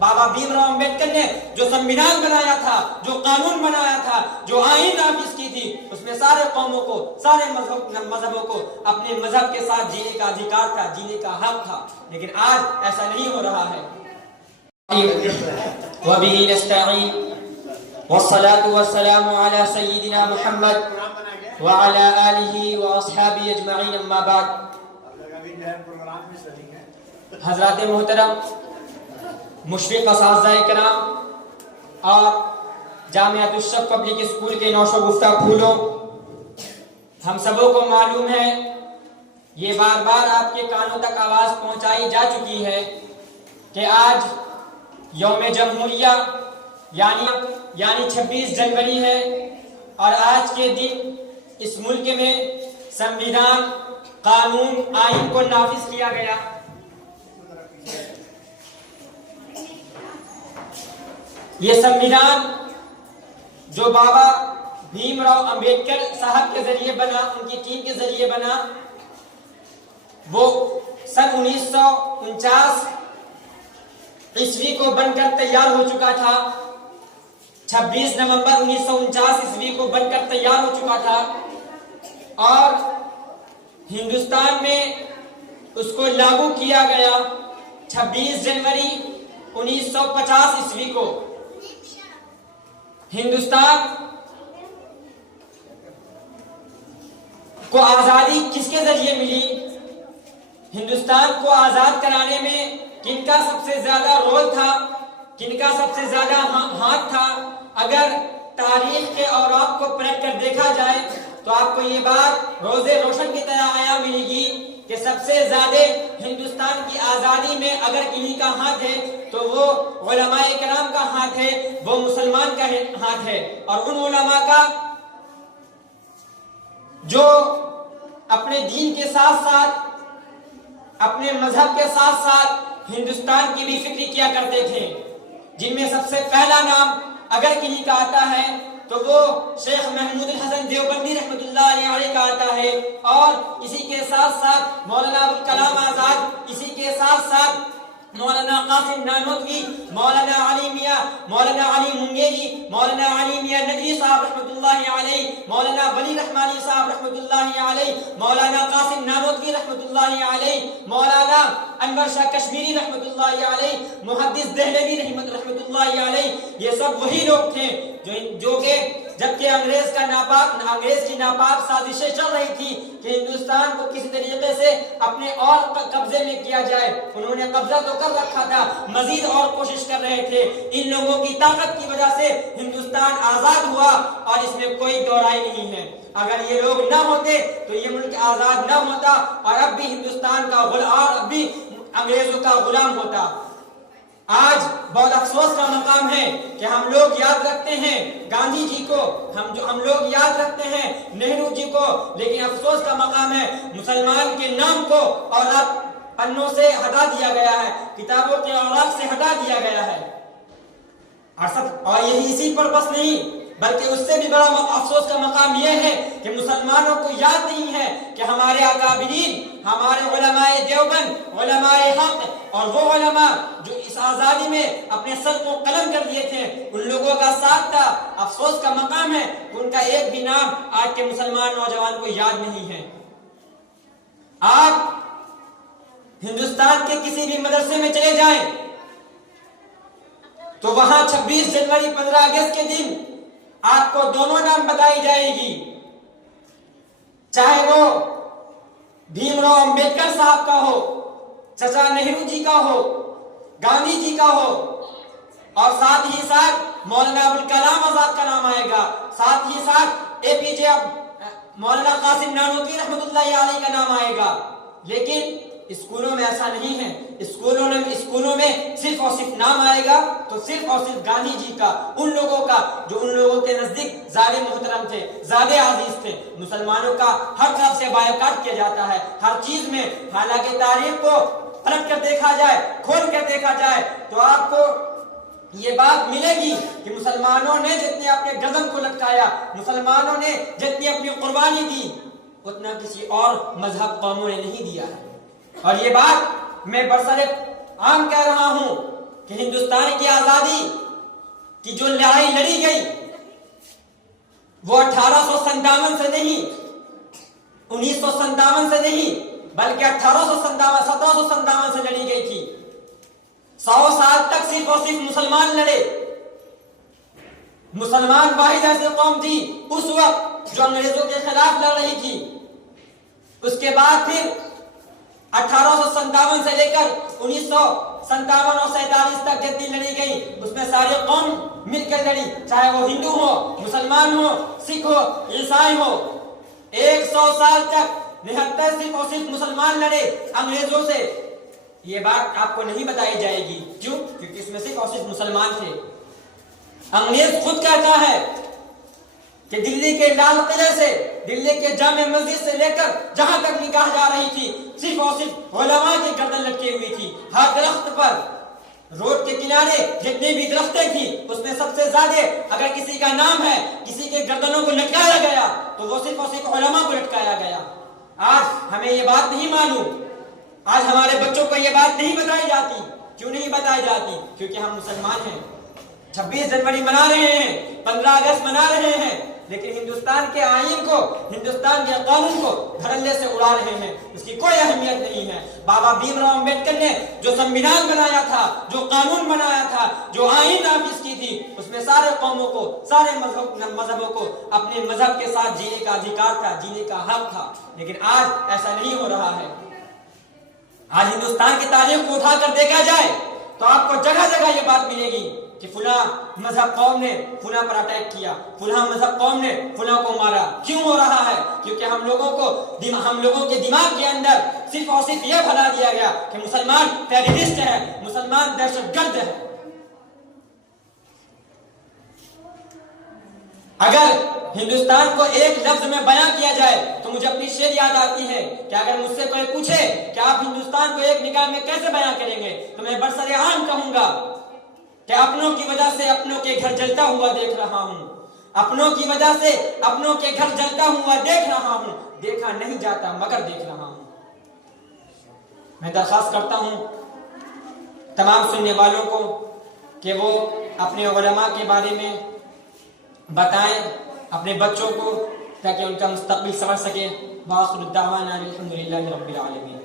بابا بھیم راؤ امبیڈکر نے جو سنویدھان بنایا تھا، جو قانون بنایا تھا، جو آئین نافذ کی تھی، اس میں سارے قوموں کو، سارے مذہبوں کو اپنے مذہب کے ساتھ جینے کا ادھیکار تھا، جینے کا حق تھا. لیکن آج ایسا نہیں ہو رہا ہے. وَبِهِ نَسْتَعِينُ وَالصَّلَاةُ وَالسَّلَامُ عَلَى سَيِّدِنَا مُحَمَّدٍ وَعَلَى آلِهِ وَأَصْحَابِهِ أَجْمَعِينَ أَمَّا بَعْدُ. حضرات محترم، مشفق اساتذہ کرام اور جامعۃ الشرق پبلک اسکول کے نوش و گفتہ پھولوں، ہم سبوں کو معلوم ہے، یہ بار بار آپ کے کانوں تک آواز پہنچائی جا چکی ہے کہ آج یوم جمہوریہ یعنی 26 جنوری ہے، اور آج کے دن اس ملک میں سنویدھان، قانون، آئین کو نافذ کیا گیا. یہ سنویدھان جو بابا بھیم راؤ امبیڈکر صاحب کے ذریعے بنا، ان کی ٹیم کے ذریعے بنا، وہ سن 1949 عیسوی کو بن کر تیار ہو چکا تھا. 26 نومبر 1949 عیسوی کو بن کر تیار ہو چکا تھا، اور ہندوستان میں اس کو لاگو کیا گیا 26 جنوری 1950 عیسوی کو. ہندوستان کو آزادی کس کے ذریعے ملی؟ ہندوستان کو آزاد کرانے میں کن کا سب سے زیادہ رول تھا، کن کا سب سے زیادہ ہاتھ تھا؟ اگر تاریخ کے اوراق کو پلٹ کر دیکھا جائے تو آپ کو یہ بات روزے روشن کی طرح آیا ملے گی کہ سب سے زیادہ ہندوستان کی آزادی میں اگر کنہیں کا ہاتھ ہے تو وہ علماء کرام کا ہاتھ ہے، وہ مسلمان کا ہاتھ ہے. اور ان علماء کا جو اپنے دین کے ساتھ ساتھ، اپنے مذہب کے ساتھ ساتھ ہندوستان کی بھی فکری کیا کرتے تھے، جن میں سب سے پہلا نام اگر کنہیں کا آتا ہے تو وہ شیخ محمود الحسن دیوبندی رحمۃ اللہ علیہ کا آتا ہے، اور اسی کے ساتھ ساتھ مولانا ابوالکلام آزاد، اسی کے ساتھ ساتھ مولانا قاسم نانوتوی، مولانا علی میاں، مولانا علی منگیری، مولانا علی میاں ندوی صاحب رحمۃ اللہ علیہ، مولانا ولی رحمانی صاحب رحمۃ اللہ علیہ، مولانا قاسم نانوتوی رحمۃ اللہ علیہ، مولانا انور شاہ کشمیری رحمۃ اللہ علیہ، محدث دہلوی رحمۃ اللہ علیہ. یہ سب وہی لوگ تھے جو کہ جبکہ انگریز کی ناپاک سازشیں چل رہی تھی کہ ہندوستان کو کسی طریقے سے اپنے اور قبضے میں کیا جائے، انہوں نے قبضہ تو کر رکھا تھا، مزید اور کوشش کر رہے تھے. ان لوگوں کی طاقت کی وجہ سے ہندوستان آزاد ہوا، اور اس میں کوئی دو رائے نہیں ہے. اگر یہ لوگ نہ ہوتے تو یہ ملک آزاد نہ ہوتا، اور اب بھی ہندوستان کا اب بھی انگریزوں کا غلام ہوتا. آج بہت افسوس کا مقام ہے کہ ہم لوگ یاد رکھتے ہیں گاندھی جی کو، ہم لوگ یاد رکھتے ہیں نہرو جی کو، لیکن افسوس کا مقام ہے مسلمان کے نام کو اور اب پنوں سے ہٹا دیا گیا ہے، کتابوں کے اوراق سے ہٹا دیا گیا ہے. اور یہی اسی پر بس نہیں، بلکہ اس سے بھی بڑا افسوس کا مقام یہ ہے کہ مسلمانوں کو یاد نہیں ہے کہ ہمارے اکابرین، ہمارے علماء دیوبند، علماء حق، اور وہ علماء جو اس آزادی میں اپنے سر کو قلم کر دیے تھے، ان لوگوں کا ساتھ تھا. افسوس کا مقام ہے کہ ان کا ایک بھی نام آج کے مسلمان نوجوان کو یاد نہیں ہے. آپ ہندوستان کے کسی بھی مدرسے میں چلے جائیں تو وہاں 26 جنوری 15 اگست کے دن آپ کو دونوں نام بتائی جائے گی، چاہے وہ بھیم راؤ امبیڈکر صاحب کا ہو، چچا نہرو جی کا ہو، گاندھی جی کا ہو، اور ساتھ ہی ساتھ مولانا ابوالکلام آزاد کا نام آئے گا، ساتھ ہی ساتھ مولانا قاسم نانوتوی رحمۃ اللہ علیہ کا نام آئے گا. لیکن اسکولوں میں ایسا نہیں ہے. اسکولوں میں صرف اور صرف نام آئے گا تو صرف اور صرف گاندھی جی کا، ان لوگوں کا جو ان لوگوں کے نزدیک زیادہ محترم تھے، زیادہ عزیز تھے. مسلمانوں کا ہر طرف سے بائیکاٹ کیا جاتا ہے ہر چیز میں. حالانکہ تاریخ کو پلٹ کر دیکھا جائے، کھول کر دیکھا جائے تو آپ کو یہ بات ملے گی کہ مسلمانوں نے جتنے اپنے گردن کو لٹکایا، مسلمانوں نے جتنی اپنی قربانی دی، اتنا کسی اور مذہب قوموں نے نہیں دیا ہے. اور یہ بات میں برسر عام کہہ رہا ہوں کہ ہندوستان کی آزادی کی جو لڑائی لڑی گئی وہ 1857 سے نہیں، 1957 سے نہیں، بلکہ 1757 سے لڑی گئی تھی۔ 100 سال تک صرف اور صرف مسلمان لڑے۔ مسلمان واحد ایسی قوم تھی اس وقت جو انگریزوں کے خلاف لڑ رہی تھی۔ اس کے بعد پھر 1857 سے لے کر 1957 اور 47 تک جتنی لڑی گئی اس میں ساری قوم مل کر لڑی، چاہے وہ ہندو ہو، مسلمان ہو، سکھ ہو، عیسائی ہو۔ 100 سال تک 79 صرف اور صرف مسلمان لڑے انگریزوں سے۔ یہ بات آپ کو نہیں بتائی جائے گی، کیوں؟ کیونکہ اس میں صرف اور صرف مسلمان تھے۔ انگریز خود کہتا ہے کہ دلی کے لال قلعے سے، دلی کے جامع مسجد سے لے کر جہاں تک نکاح جا رہی تھی صرف اور صرف علماء کی گردن لٹکی ہوئی تھی۔ ہر درخت پر، روڈ کے کنارے جتنی بھی درختیں تھی اس میں سب سے زیادہ اگر کسی کا نام ہے، کسی کے گردنوں کو لٹکایا گیا تو وہ صرف اور صرف علماء کو لٹکایا گیا۔ آج ہمیں یہ بات نہیں معلوم، آج ہمارے بچوں کو یہ بات نہیں بتائی جاتی۔ کیوں نہیں بتائی جاتی؟ کیونکہ ہم مسلمان ہیں۔ 26 جنوری منا رہے ہیں، 15 اگست منا رہے ہیں، لیکن ہندوستان کے آئین کو، ہندوستان کے قانون کو دھڑلے سے اڑا رہے ہیں۔ اس کی کوئی اہمیت نہیں ہے۔ بابا بھیم راؤ امبیڈکر نے جو سنویدھان بنایا تھا، جو قانون بنایا تھا، جو آئین نافذ کی تھی، اس میں سارے قوموں کو، سارے مذہبوں کو اپنے مذہب کے ساتھ جینے کا ادھیکار تھا، جینے کا حق تھا۔ لیکن آج ایسا نہیں ہو رہا ہے۔ آج ہندوستان کی تاریخ کو اٹھا کر دیکھا جائے تو آپ کو جگہ جگہ یہ بات ملے گی کہ فلاں مذہب قوم نے فلاں پر اٹیک کیا، فلاں مذہب قوم نے فلاں کو مارا۔ کیوں ہو رہا ہے؟ کیونکہ ہم لوگوں کے دماغ کے اندر صرف اور صرف یہ بھلا دیا گیا کہ مسلمان ٹیررسٹ ہے، مسلمان دہشت گرد ہے۔ اگر ہندوستان کو ایک لفظ میں بیان کیا جائے تو مجھے اپنی شعر یاد آتی ہے کہ اگر مجھ سے کوئی پوچھے کہ آپ ہندوستان کو ایک نگاہ میں کیسے بیان کریں گے تو میں برسر عام کہوں گا کہ اپنوں کی وجہ سے اپنوں کے گھر جلتا ہوا دیکھ رہا ہوں، اپنوں کی وجہ سے اپنوں کے گھر جلتا ہوا دیکھ رہا ہوں، دیکھا نہیں جاتا مگر دیکھ رہا ہوں۔ میں درخواست کرتا ہوں تمام سننے والوں کو کہ وہ اپنے علماء کے بارے میں بتائیں اپنے بچوں کو، تاکہ ان کا مستقبل سمجھ سکے۔ وآخر الدعوانا الحمدللہ رب العالمین۔